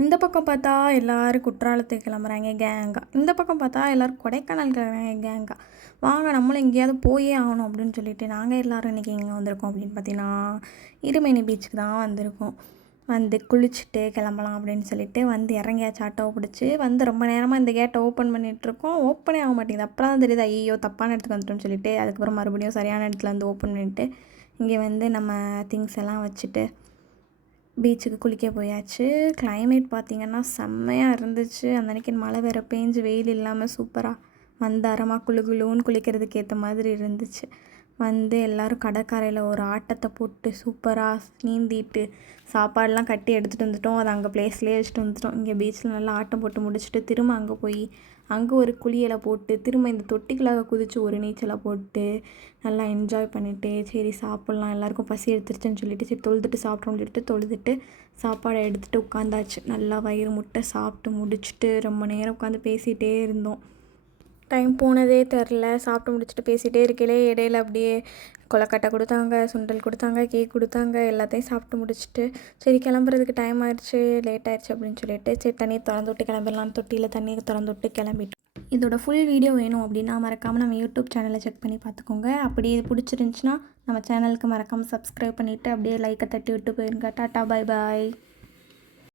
இந்த பக்கம் பார்த்தா எல்லோரும் குற்றாலத்துக்கு கிளம்புறாங்க கேங்காக. இந்த பக்கம் பார்த்தா எல்லோரும் கொடைக்கானல் கிளம்புறாங்க கேங்காக. வாங்க நம்மளும் எங்கேயாவது போயே ஆகணும் அப்படின்னு சொல்லிட்டு நாங்கள் எல்லோரும் இன்றைக்கி எங்கே வந்திருக்கோம் அப்படின்னு பார்த்தீங்கன்னா, இருமேனி பீச்சுக்கு தான் வந்திருக்கோம். வந்து குளிச்சுட்டு கிளம்பலாம் அப்படின்னு சொல்லிட்டு வந்து இறங்கியாச்சு. ஆட்டோவை பிடிச்சி வந்து ரொம்ப நேரமாக இந்த கேட்டை ஓப்பன் பண்ணிகிட்ருக்கோம். ஓப்பனே ஆக மாட்டேங்குது. அப்புறம் தான் தெரியுது ஐயோ தப்பான இடத்துக்கு வந்துட்டோம்னு சொல்லிட்டு அதுக்கப்புறம் மறுபடியும் சரியான இடத்துல வந்து ஓப்பன் பண்ணிவிட்டு இங்கே வந்து நம்ம திங்ஸ் எல்லாம் வச்சுட்டு பீச்சுக்கு குளிக்க போயாச்சு. கிளைமேட் பார்த்திங்கன்னா செம்மையாக இருந்துச்சு. அந்த அன்றைக்கி மழை வேறு பேஞ்சு வெயில் இல்லாமல் சூப்பராக மந்தாரமாக குளுகுளுன்னு குளிக்கிறதுக்கு ஏற்ற மாதிரி இருந்துச்சு. வந்து எல்லோரும் கடற்கரையில் ஒரு ஆட்டத்தை போட்டு சூப்பராக நீந்திட்டு சாப்பாடெலாம் கட்டி எடுத்துகிட்டு வந்துட்டோம். அதை அங்கே ப்ளேஸ்லேயே வச்சுட்டு வந்துட்டோம். இங்கே பீச்சில் நல்லா ஆட்டம் போட்டு முடிச்சுட்டு திரும்ப அங்கே போய் அங்கே ஒரு குளியலை போட்டு திரும்ப இந்த தொட்டிக்குள்ளாக குதித்து ஒரு நீச்சலை போட்டு நல்லா என்ஜாய் பண்ணிவிட்டு சரி சாப்பிட்லாம் எல்லாேருக்கும் பசி எடுத்துருச்சுன்னு சொல்லிட்டு சரி தொழுதுட்டு சாப்பிட்டோம்னு சொல்லிட்டு தொழுதுட்டு சாப்பாடை எடுத்துகிட்டு உட்காந்தாச்சு. நல்லா வயிறு முட்டை சாப்பிட்டு முடிச்சுட்டு ரொம்ப நேரம் உட்காந்து பேசிகிட்டே இருந்தோம். டைம் போனதே தெரில. சாப்பிட்டு முடிச்சுட்டு பேசிகிட்டே இருக்கையிலே இடையில அப்படியே கொலக்கட்டை கொடுத்தாங்க, சுண்டல் கொடுத்தாங்க, கேக் கொடுத்தாங்க. எல்லாத்தையும் சாப்பிட்டு முடிச்சுட்டு சரி கிளம்புறதுக்கு டைம் ஆயிடுச்சு, லேட் ஆயிடுச்சு அப்படின்னு சொல்லிட்டு சரி தண்ணியை திறந்து விட்டு கிளம்பிடலாம் தொட்டியில் தண்ணியை திறந்து விட்டு கிளம்பிட்டோம். இதோட ஃபுல் வீடியோ வேணும் அப்படின்னா மறக்காமல் நம்ம யூடியூப் சேனலை செக் பண்ணி பார்த்துக்கோங்க. அப்படியே இது பிடிச்சிருந்துச்சின்னா நம்ம சேனலுக்கு மறக்காமல் சப்ஸ்கிரைப் பண்ணிவிட்டு அப்படியே லைக்கை தட்டி விட்டு போயிருங்க. Tata, bye bye.